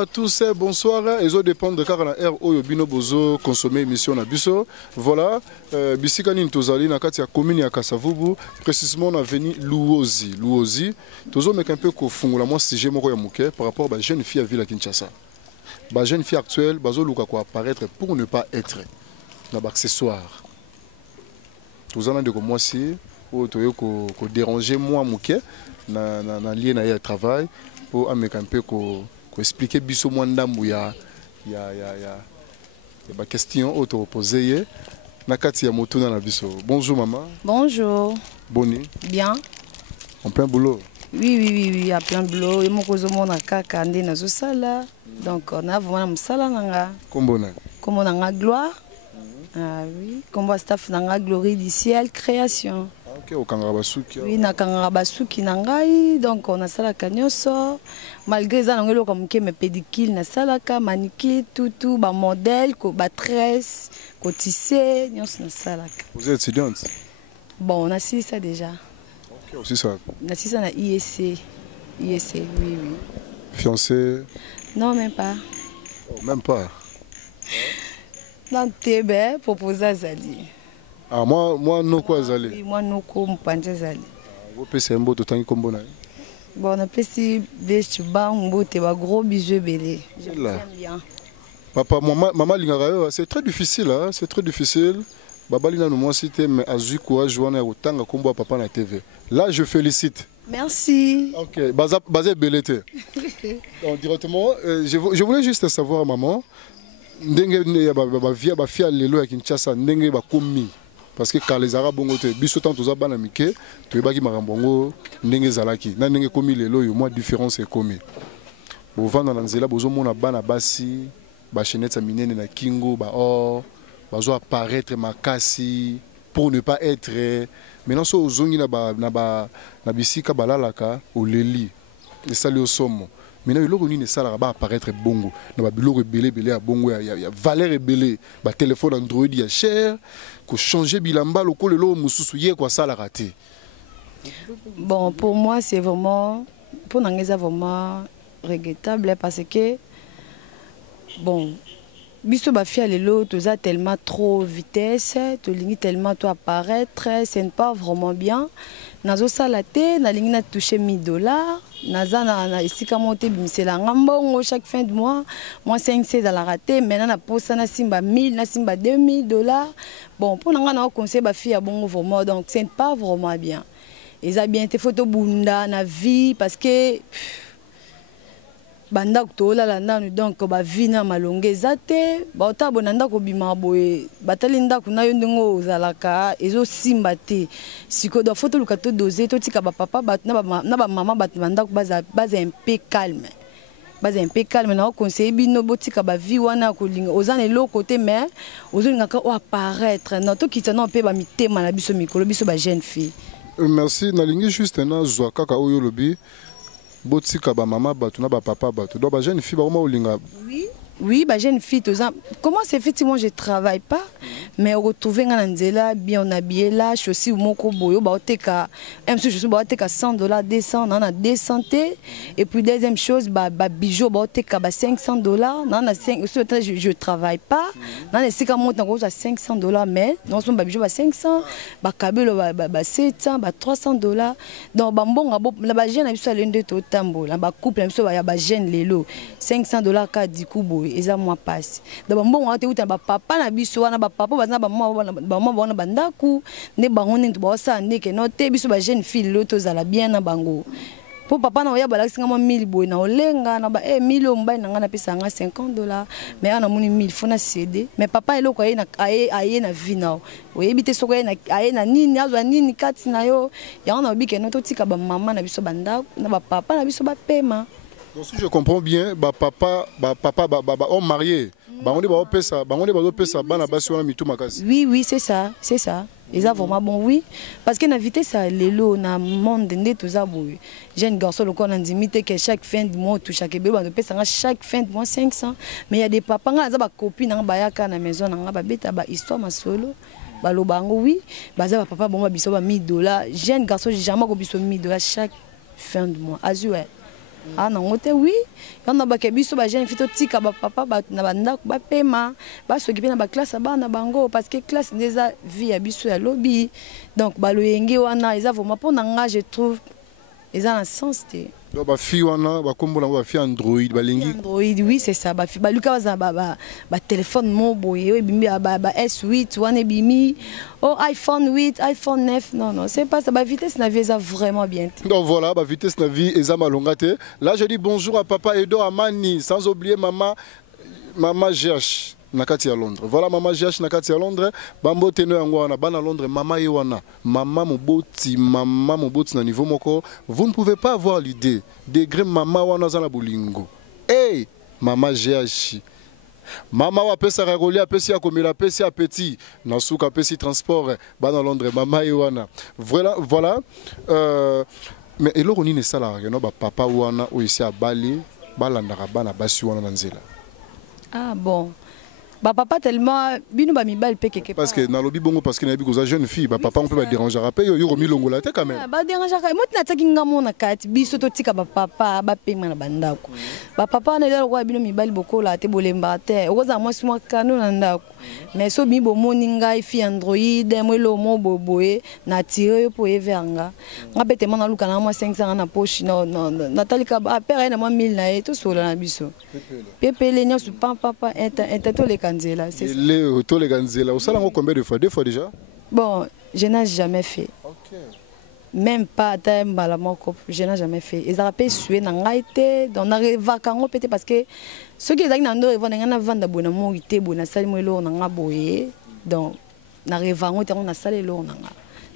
à tous, bonsoir. Ils ont dépend de car la air au bino bozo consommer émission na biso. Voilà, bisika ni tozali na kati ya commune ya Kasavubu, précisément na veni Luozi. Luozi, tozo mek un peu ko fungula moi sujet moko ya muke par rapport à jeune fille à ville à Kinshasa. Ba jeune fille actuelle bazo luka ko apparaître pour ne pas être na ba accessoire. Tozana de ko moi si o toyo ko déranger moi muke na lié na ya travail pour amener un peu ko expliquer biso mwandambu ya ba question auto poser na kati ya motuna na biso. Bonjour maman. Bonjour. Boni. Bien. En plein boulot. Oui, à plein boulot. Et mon cousin mon akaka ande na zo sala. Donc on a vraiment msala nanga. Kombona. Comme nanga gloire. Ah oui, comme staff nanga glorie du ciel création. Ok, au Kangabasuki. Oui, na Kangabasuki nangai, donc on a sala kanyoso. Malgré ça, on a comme que mes pédicules na salaka, manicure, tout, ba modèle, ba tresse, ko tissé, nyos na salaka. Vous êtes étudiante? Bon, on a six ça déjà. Ok, aussi ça. On a six ça na IEC. IEC, oui. Fiancé? Non, même pas. Oh, même pas. Dans Tébé, proposé à Zali. Ah, moi, non quoi, Zali? Oui, moi, non quoi, je Zali. Vous pensez un beau de temps comme bon. Bon, on a fait des chubans, un beau, t'es gros bijoux belé. Je l'aime bien. Papa, maman, c'est très difficile, hein? C'est très difficile. Baba Lina nous moi cité, mais Azu courage, jouer au tanga combo papa na TV. Là, je félicite. Merci. Ok, basé belleté. Donc, directement, je voulais juste savoir, maman. Ndenge ba fia lelo ya Kinshasa ndenge ba komi parce que quand les arabes bongote biso tant toza bana mike to ebaki makambongo ndenge zalaki na ndenge komi lelo yo moi différence est komi bo vanda na nzela bozo mona bana basi ba chenette minene na kingo ba or bazo apparaître makasi pour ne pas être maintenant so ozongi na bisika balalaka oleli esali osomo. Maintenant, il y a ça va apparaître bongo. Il y a belé à bongo, il y a valeur belé. Le téléphone Android il y a cher. Que changer bilamba le col le mususu quoi ça la raté. Bon, pour moi c'est vraiment pour n'engager vraiment regrettable parce que bon biso ba fia lelo toza tellement trop vitesse, to lingi tellement to apparaître, c'est pas vraiment bien. Nazo salate, na lingi na toucher $1000. Naza na esika monte bimisela ngambongo chaque fin de mois, moi 5 à la raté, maintenant na posa na simba 1000, na simba $2000. Bon, pour nanga na conseil ba fia bongo vraiment donc c'est pas vraiment bien. Ils a bien été photo bunda na vie parce que banda kutola la nanu donc ba vina malonge zate ba ota bonanda ko bima boye batalinda kuna yo ndingo zalaka ezo simba te siko do photo lukato doser to tika ba papa ba na ba mama ba banda ko baza un peu calme na conseiller bino botika ba vie wana ko linga ozana lo côté mais ozolinga ka o apparaître non to kitana pe ba mitema na biso mikolo biso ba jeune fille. Merci na lingi juste na zwa kaka oyo lobi. Botika ba maman batu na ba papa batu do ba jeune fille ba oma olinga. Oui, bah jeune fille comment c'est effectivement je travaille pas mais retrouver nganzela bien habillé là je suis moko boyo ba oteka je suis ba oteka $100 200 na 200 et puis deuxième chose ba bijoux ba oteka ba $500 na 5 je travaille pas na esika monte na ko $500 mais non son ba bijoux ba 500 ba kabelo ba 700 ba $300 donc ba mbonga na ba jeune na biso alende to tambola ba couple na biso ba jeune lelo $500 ka dikubo eza moi passe da bambongo ate uta ba papa na biso wana ba papa bazana ba mama bona bandaku ne bango ntu ba sa ndeke no te biso ba jeune fille loto zala bien na bango po papa na oya balakisi ngama 1000 boy na olenga na ba 1000 ombai na ngana pesa nga $50 mais ana muni 1000 fona céder mais papa eloko aye na aye na vina oyebi te soko aye na nini azwa nini kati na yo ya na obike no to tika ba mama na biso bandaku na ba papa na biso ba pema. Donc si je comprends bien, papa, homme marié, oui, c'est ça. Ils ont vraiment bon, oui. Parce que la vitesse, les lots, dans le monde, tout ça, jeune garçon, le corps, on dit que chaque fin de mois, tout chaque bébé, on peut chaque fin de mois 500. Mais il y a des papas, qui ont des copines, qui ont la maison, qui ont des histoires, solo. Oui, papa, $1000. Jeune garçon, j'ai jamais $1000 chaque fin de mois. Ah non, oui. On a baké biso ba jeune fille tika ba papa ba na banda ba pema ba s'occuper na ba classe ba na bango parce que classe déjà vie ya biso ya lobby. Donc ba loyenge wana ils vraiment pour nga je trouve ils ont un sens té. Donc ba fille wana ba kombo na ba fille Android ba lingi. Android oui c'est ça ba fille ba luka ba téléphone moboye bimbi ba S8 wana bimi oh iPhone 8 iPhone 9 non c'est pas ça ba vitesse na vie ça vraiment bien. Donc voilà ba vitesse na vie eza malonga te. Là je dis bonjour à papa Edo Amani sans oublier maman GH nakati ya Londres. Voilà maman GH nakati ya Londres. Bambo teno yango wana bana Londres mama yewana. Maman moboti na niveau moko. Vous ne pouvez pas avoir l'idée. Degré maman wana za na bolingo. Hey, maman GH. Maman wa pesa ragoli apesi akomela apesi apeti na suka apesi transport bana Londres mama yewana. Voilà mais eloko nini sala no ba papa wana o ici à Bali balandaka bana basi wana na nzela. Ah bon. Bah papa tellement bino ba mibal pe quelque part. Parce que dans le bongo parce que na biko za jeune fille ba papa on peut pas déranger rapper yo romi longo la te quand même. Ba déranger ka mot na tsaki ngamo na kati biso to tika ba papa ba pe na bandako. Ba papa na le roi bino mibal bokola te bolemba te. Oza moi suma kanu na ndako. Mais so bi bo moninga fi Android mo lo mo boboé na tire yo po everanga. Nga pete na luka na moi 500 na poche na talika ba père na moi 1000 na to sola na biso. Pepele nyosu papa to le Ganzela, c'est ça. Les Ganzela, vous savez combien de fois? 2 fois déjà? Bon, je n'ai jamais fait. Ok. Même pas à Malamoko, je n'ai jamais fait. Ils ont sué dans l'aïté, dans la vacances peut-être parce que ceux qui ont dans ils vont dans vendre bonne morité, bonne salle melo dans la boye, donc na revango te on a salle lo na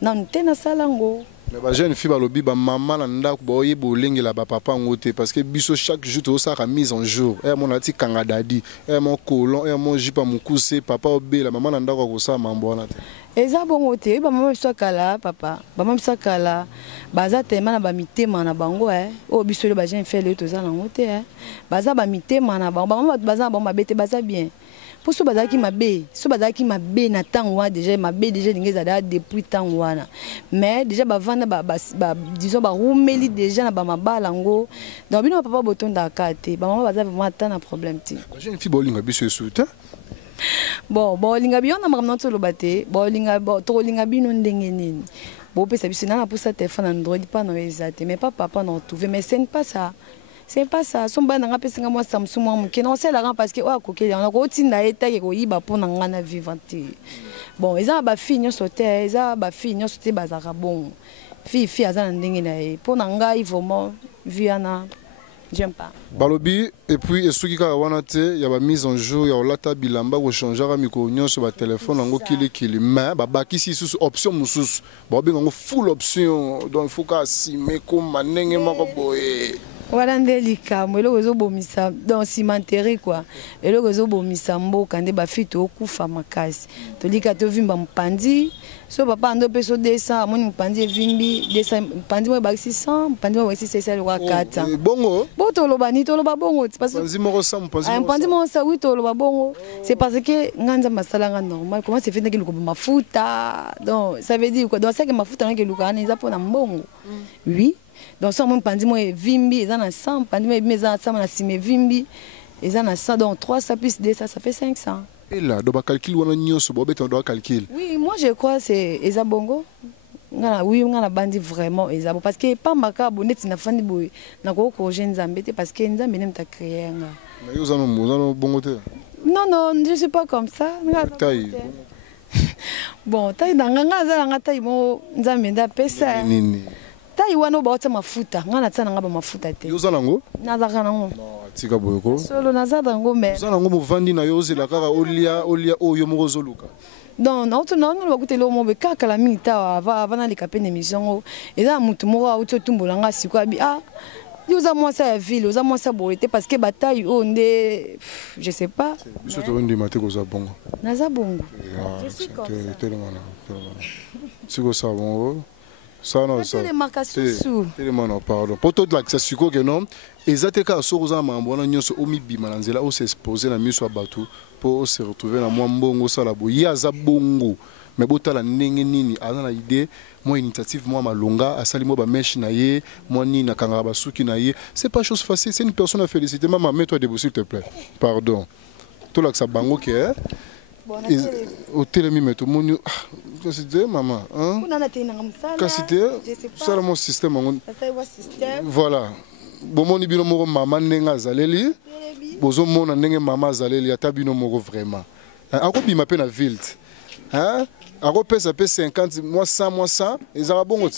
non te na salango. Mais ba jeune fille ba lobi ba maman na ndako boye bolingi la ba papa ngote parce que biso chaque jour to ça mise en jour. Et mon ati kanga dadi, et mon colon, et mon jipa mukuse papa obela maman na ndako ko sa mambo na te. Eza bongo te ba maman biso kala papa, ba maman biso kala baza tema na ba mitema na bango o biso le ba jeune fille le to za na ngote baza ba mitema na bango ba maman baza ba bete baza bien. Pour ceux qui m'a bé na temps déjà m'a bé déjà n'ingeza depuis temps wana mais déjà ba vanda disons ba roumeli déjà na ba mabalango donc bino papa boton da kate ba maman baza vraiment tant na problème ti jeune fille bolinga biso soutien bon bolinga biyo na makamna to lobate bolinga to linga bino ndenge nini bo pesa biso na pour ça téléphone Android pas non exact mais papa non trouver mais c'est pas ça. C'est pas ça. Son ban nga pesa nga moi Samsung moi ke non c'est la parce que wa kokeli on a ko tinda eta ke ko yiba pour na nga na vivante. Bon, ils ont ba fille nyo sauter, ils ont ba fille nyo sauter bazaka bon. Fille aza ndenge na e. Pour na nga vraiment viana j'aime pas. Balobi et puis esuki ka wana te ya ba mise en jour ya olata bilamba ko changer ka miko nyonso ba téléphone ngo kili mais ba bakisi sous option mususu. Ba benga ngo full option donc il faut ka simer comme manenge mako boye. Voilà ndelika mo eloko ezobomisa donc cimenterie quoi eloko ezobomisa mboka nde bafite okufa makasi tolika tovimba mpandi so papa ando peso 200 amoni mpandi evimbi 200 mpandi mo bakisi 100 mpandi mo bakisi 600 kwa 400 bongo bo toloba ni toloba bongo parce que mpandi mo sa mpandi mo sa oui toloba bongo c'est parce que nganza masala nga normal comment c'est fait que le mafuta donc ça veut dire quoi donc c'est que mafuta nga ke lukana eza pona mbongo oui. Donc ça mon pandi moi vimbi ils en a 100 pandi moi mais ça na sime vimbi ils en a 100 donc 300 plus 200 ça fait 500 et là do ba calcul wana nyonso bo beto do calcul oui moi je crois c'est eza bongo ngana oui ngana bandi vraiment eza bon parce que pas maka boneti na fandi boy na ko ko jeune zambete parce que nzambe nem ta créer nga mais yo zano bongo te non je suis pas comme ça taille bon taille danga za nga taille mo nzambe nda pesa nini taille wana ba ota mafuta ngana tsana ngaba mafuta te yo zanango nazaka nango non tika boyoko solo nazaka nango mais zanango muvandi na yo zela kaka olia oyo moko zoluka donc non bakutelo mo be kaka la minita avant les capes d'émission eza mutu moko auto tumbola nga siko abi yo za moi ça ville za moi ça boité parce que bataille onde je sais pas biso to ndi mate ko za bongo naza bongo je suis comme ça siko sa bongo ça non ça tellement pardon pour tout l'accès siko que non ezateka sokoza mambo na nyonso omibima na nzela o s'exposer na miso abatu pour se retrouver na mwa mbongo sala bo yaza bongo mais botala ndenge nini aza na idée moi initiative moi malonga asali moi ba mesh na ye moi ni na kanga basuki na ye c'est pas chose facile, c'est une personne à féliciter. Maman, mets-toi debout s'il te plaît, pardon tout là que ça bango qui est au télémi mais tout mon qu'est-ce que maman hein qu'est-ce que ça mon système voilà bon mon ibino moko maman nenga zaleli bozo mona ndenge maman zaleli atabino moko vraiment akobi ma pe na ville hein akopesa pe 50 mois 100 mois 100 ezaka bongo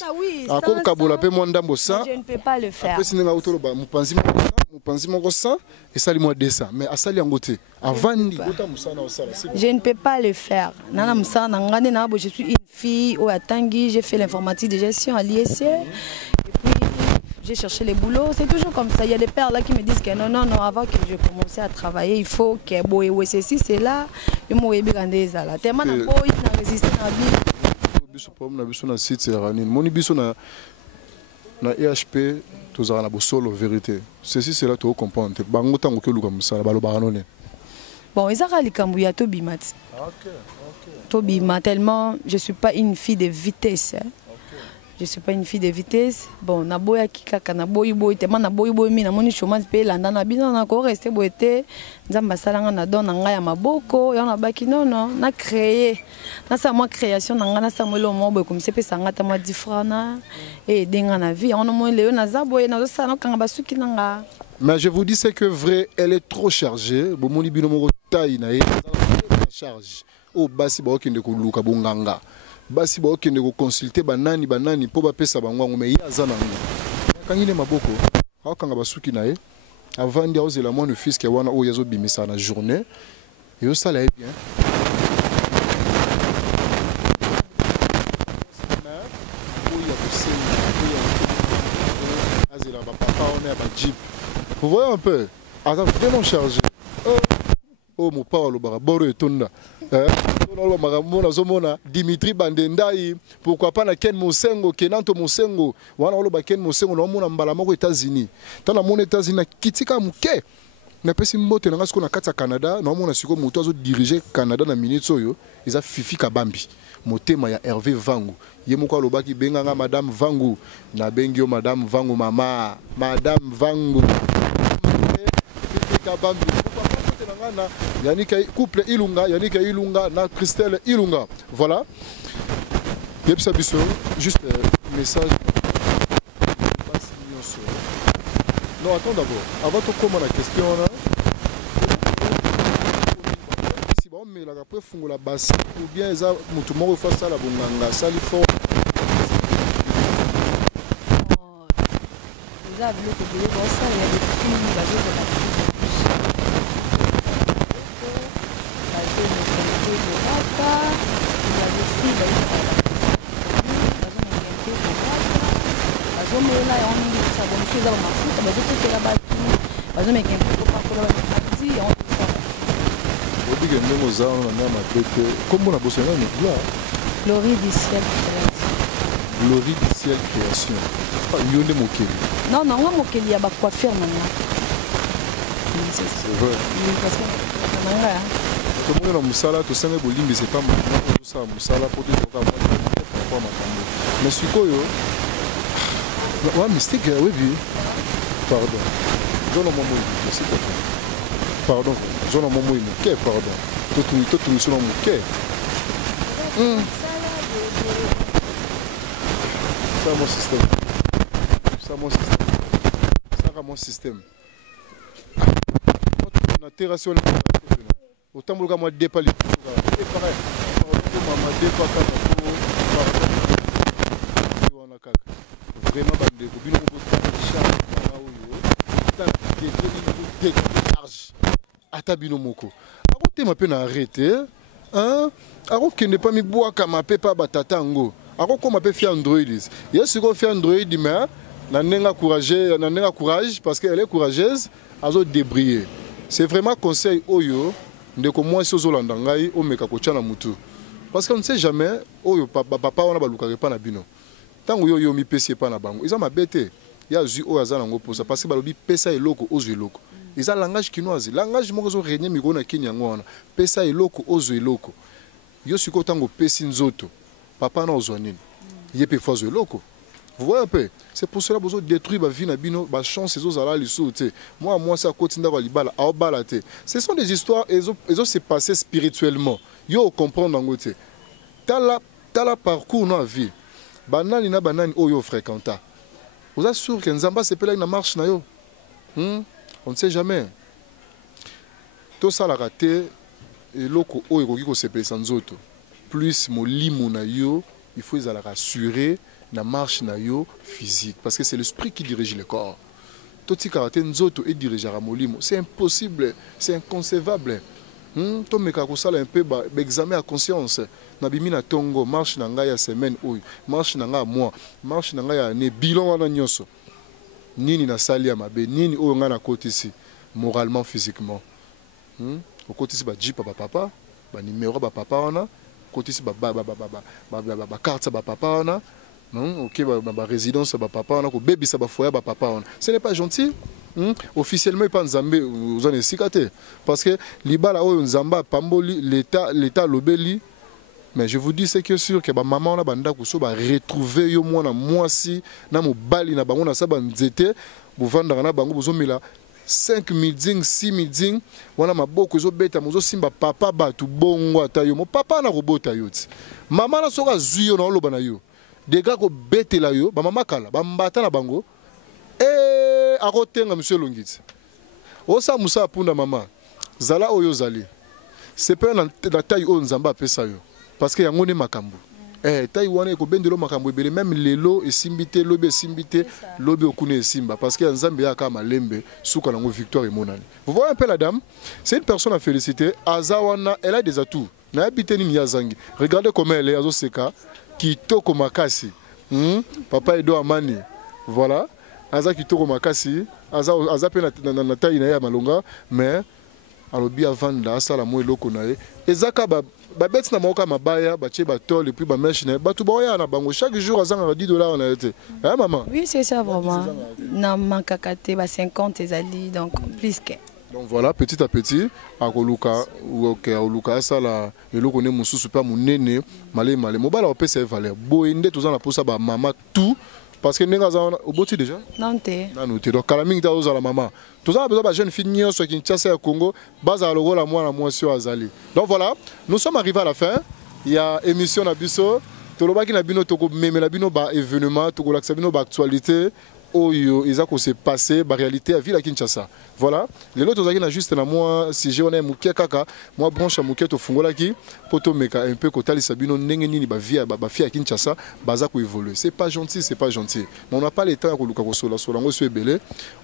akokabola pe mo ndambo 100 je ne peux pas le faire après sinenga utoloba mupanzi moko 100 et sali moi 200 mais asali yango te avandi ota musana osala je ne peux pas le faire nana musana ngane na bo je suis une fille au Atangi, j'ai fait l'informatique de gestion à l'ISC et puis j'ai cherché les boulots, c'est toujours comme ça. Il y a des pères là qui me disent que non, avant que je commence à travailler, il faut que boye ceci, c'est là, je m'aurais bien des ala. Tellement na boy na résister na vie. Biso pom na biso na site Ranine. Moni biso na EHP tozara na bosolo vérité. Ceci c'est là to comprendre. Bango tango ke luka musala balo baranone. Bon, ezaka likambu ya to bimati. OK. To bima tellement je suis pas une fille de vitesse. Je suis pas une fille de vitesse. Bon, na boya kikaka na boyi tellement na boyi mi na moni chômage pe landa na bino na ko rester boyete nzamba salanga na don na nga ya maboko ya na baki non na créer na sa moi création na nga na sa mo lo mo boy comme c'est pe sanga ta moi 10 francs na et denga na vie on mo leo na za boye na zo na kanga basuki na nga. Mais je vous dis c'est que vrai elle est trop chargée. Bo moni bino mo taille na ye charge. O basi ba okende ko luka bonganga. Basi ba okende ko consulter banani po ba pesa bango mais yaza nango kangine maboko akanga basuki na ye avant dia ozela mon fils ke wana o yazo bimisa na journée et ça là bien azela ba papa on est ba jeep vous voyez un peu vraiment chargé oh mon Paolo Baraboro et Tonda Dimitri Bandendai pourquoi pas na Ken Mosengo Kenanto Mosengo wana oloba Ken Mosengo na mona mbala moko États-Unis tana mona États-Unis na kitika muke na pesi mbote na ngasko na kata Canada na mona siko moto azo diriger Canada na minute oyo eza Fifi Kabambi motema ya Hervé Vangu ye moko alobaki benganga madame Vangu na bengio madame Vangu mama madame Vangu Fifi Kabambi Yannick couple Ilunga, Yannick Ilunga, na Christelle Ilunga. Voilà. Yepsa Bisso, juste un message. Non, attends d'abord. Avant de commencer la question, si on met la après fungo la basse ou bien ça mutumo refaire ça la bonganga, ça il faut. Vous avez vu que vous avez ça, il y a des films basés sur la Glorie du ciel création. Glorie du ciel création. Yonde Mokeli. Non, on Mokeli a coiffure maintenant. C'est vrai. Tout le monde a musala, tout ça, c'est pas maintenant. Tout ça, musala pour dire qu'on va voir mais ce que ouais, mystique, oui, pardon. Je n'ai pas pardon. Je n'ai pas pardon. Tout le monde ça mon système. Ça mon système. On a terrassé autant que moi dépas les pareil. Vraiment atabino moko akote mape na arrêté hein akokende pa miboaka mape pa batata ngo akokoma pe fi Android yesu ko fi Android mais na nenga courage parce qu'elle est courageuse azo débriller c'est vraiment conseil oyo ndeko moi si ozolanda ngai omeka ko tchana mutu parce qu'on ne sait jamais oyo papa wana baluka pas na bino tango yo mi pesi pas na bango ils ont mabete ya zu o azana ngo posa parce que balobi pesa eloko ozu eloko ils ont langage kinoise langage moko zo régner miko na Kenya ngona pesa eloko ozu eloko yo siko tango pesi nzoto papa na ozwa nini ye pe fois loko. Vous voyez un peu, c'est pour cela que vous détruisez la vie, la chance, les autres, moi, ça continue à libala, à balater. Ce sont des histoires, elles ont se passé spirituellement. Yo comprendre en côté. T'as parcours dans la vie. Banani na banani oh yo fréquenta. Vous êtes sûr que Nzamba c'est pas là une marche na yo. On ne sait jamais. Tout ça la raté et loko oh yo ko se pesa nzoto. Plus molimo na yo, il faut les rassurer. La marche na yo physique parce que c'est l'esprit qui dirige le corps. Tout ce karaté nzoto et dirigeara molimo, c'est impossible, c'est inconcevable. To meka ko sala un peu examen à conscience. Na bimi na tongo marche na nga ya semaine oyo, marche na nga mois, marche na nga ya ne bilan wana nyoso. Nini na sali ya mabe, nini oyo nga na côté ici moralement physiquement. Au côté ici ba jipa ba papa, ba numéro ba papa wana, côté ici ba carte ba papa wana. Non, ok, ma résidence, ma papa, on a un bébé, ça va foyer, ma papa. Ce n'est pas gentil. Officiellement, il n'y a pas de Nzambé, vous en êtes cicaté. Parce que l'Ibala, Nzamba, Pamboli, l'État, l'Obéli. Mais je vous dis, c'est que sûr que ma maman, va retrouver moi si, na mo bali, na bango, na sa banzete, vous vendez na bango, vous avez 5 000 6 000 wana maboko zo beta mozo simba papa batu bongo atayo mo papa na robota yoti. Maman na soka zuyo na oloba na yo. Des gars qui bêtent là, ba mama kala, ba mbata na bango, et à côté monsieur Longit. Osa musa punda mama, zala oyo zali. C'est pas la taille on Nzamba pesa yo, parce que yangone makambo. Taille wana ko bendelo makambo ebele même lelo et simbité lobe okune simba parce que Nzambe ya kama lembe suka nango victoire et monani. Vous voyez un peu la dame, c'est une personne à féliciter. Azawana, elle a des atouts. Na habité ni Yazangi. Regardez comment elle est azo seka. Kitoko makasi, papa Edo Amani, voilà, aza kitoko makasi, aza pe na taille na ya malonga, mais alobi avanda asala mo eloko na ye, ezaka ba beti na maoka mabaya, ba tie ba tol et puis ba mesh na ba tu boya na bango chaque jour azanga $10 na été. Hein maman? Oui, c'est ça vraiment. Na mankakate ba 50 ezali donc plus que. Donc voilà, petit à petit, à Koluka, ou à Sala, et l'eau connaît mon sous-super, mon néné, malé, mobile, on peut se valer. Boinde, tout ça, on a posé à maman, tout, parce que nous avons au bout déjà. Non, t'es. Non, t'es. Donc, Kalaming, t'as osé à la maman. Tout ça, on a besoin de jeune fille, ce qui est chassé au Congo, base à l'euro, la moi sur Azali. Donc voilà, nous sommes arrivés à la fin. Il y a émission Nabiso, tout le monde qui n'a pas de même la bino ba événement, tout le monde qui actualité. Oyo eza ko se passer ba réalité à ville à Kinshasa. Voilà, les autres zaki na juste na moi si j'ai on est mukia kaka, moi branche mukia to fungola ki poto meka un peu kotali sabino ndenge nini ba vie ba fille à Kinshasa, baza ko évoluer. C'est pas gentil, c'est pas gentil. Mais on n'a pas le temps ko luka ko sola ngo so ebele.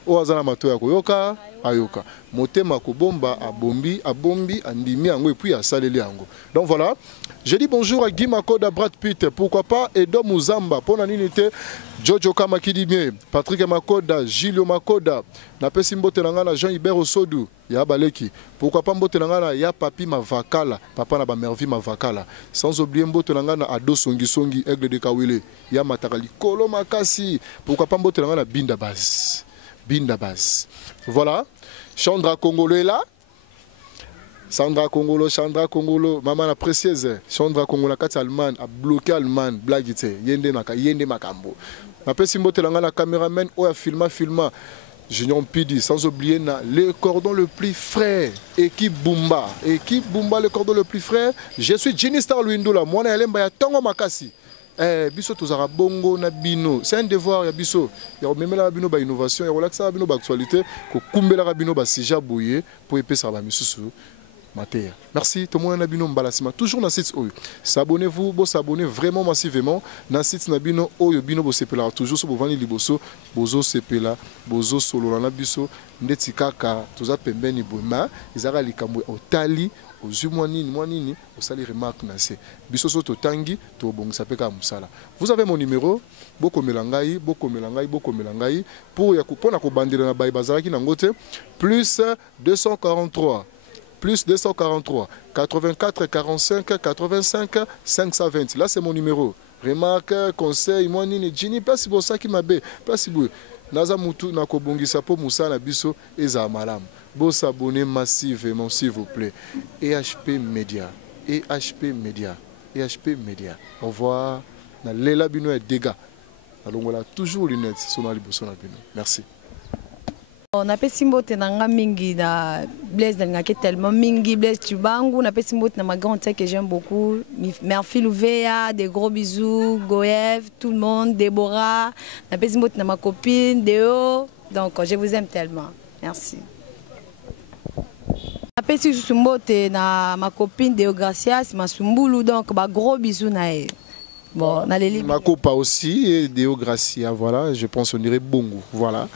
O azana mato ya ko yoka, ayoka. Motema ko bomba abombi andimi yango et puis asaleli yango. Donc voilà, j'ai dit bonjour à Guy Makoda, Brad Pitt, pourquoi pas Edo Muzamba, pour l'animité, Jojo Kamakidimie, Patrick Makoda, Gilio Makoda, Napesi Mbotelangana, Jean-Hubert Osodou, ya Baleki, pourquoi pas Mbotelangana, ya Papi Mavakala, Papa na ba Mervi Mavakala, sans oublier Mbotelangana, Ado Songi Songi, Aigle de Kawile, ya Matakali, Kolo Makasi, pourquoi pas Mbotelangana, Bindabas. Voilà, Chandra Congolo est là. Chandra Congolo, maman la précieuse. Chandra Congolo, la Allemagne, a bloqué Allemagne, blaguité, yende makambo. Après Simbo Telanga, la caméraman, oya filma. Junior Pidi, sans oublier le cordon le plus frais. Équipe Bumba, le cordon le plus frais. Je suis Jenny Star Luindula, moi na elemba ya Tongo Makasi. Biso tozara bongo na bino, c'est un devoir ya biso. Ya même la bino ba innovation, ya relaxa bino ba actualité, ko kumbela bino ba sija boye pour épesa ba misusu. Merci, tout le monde nabino mbalasima. Toujours dans le site Oyo. S'abonnez-vous, vous s'abonnez vraiment massivement. Dans le site Nabino Oyo, Bino Bosepela. Toujours sur Bovani Liboso, Bozo Sepela, Bozo Solo, Nabiso, Netikaka, Toza Pembeni Boma, Izara Likamwe, Otali, Ozumwanini, Osali remarque Nase. Biso Soto Tangi, Tobong Sapeka Musala. Vous avez mon numéro, Boko Melangai, pour Yakupona Kobandira na Baibazaraki Nangote, plus 243. Plus 243, 84 45 85 520. Là, c'est mon numéro. Remarque, conseil, moi, Nini, Jini, pas si bon ça qui m'a bé, pas si bon. Naza Moutou, Nakobongi, Sapo, Moussa, Nabiso, et Zamalam. Bon s'abonner massivement, s'il vous plaît. EHP Média. EHP Media. EHP Media. Au revoir. Na lela bino et dégâts. Alors voilà, toujours lunettes sur la liboso na bino. Merci. On a pesi mbote na nga mingi na Blaise Dalingaki tellement mingi Blaise Tubangu na pesi mbote na ma grande sœur que j'aime beaucoup Merci Louvéa, des gros bisous Goev, tout le monde, Déborah na pesi mbote na ma copine Déo, donc je vous aime tellement. Merci. Na pesi mbote na ma copine Déo Gracias Masumbulu, donc ba gros bisous na elle. Bon, na leli ma copa aussi et Déo Gracia, voilà, je pense on dirait Bongo, voilà.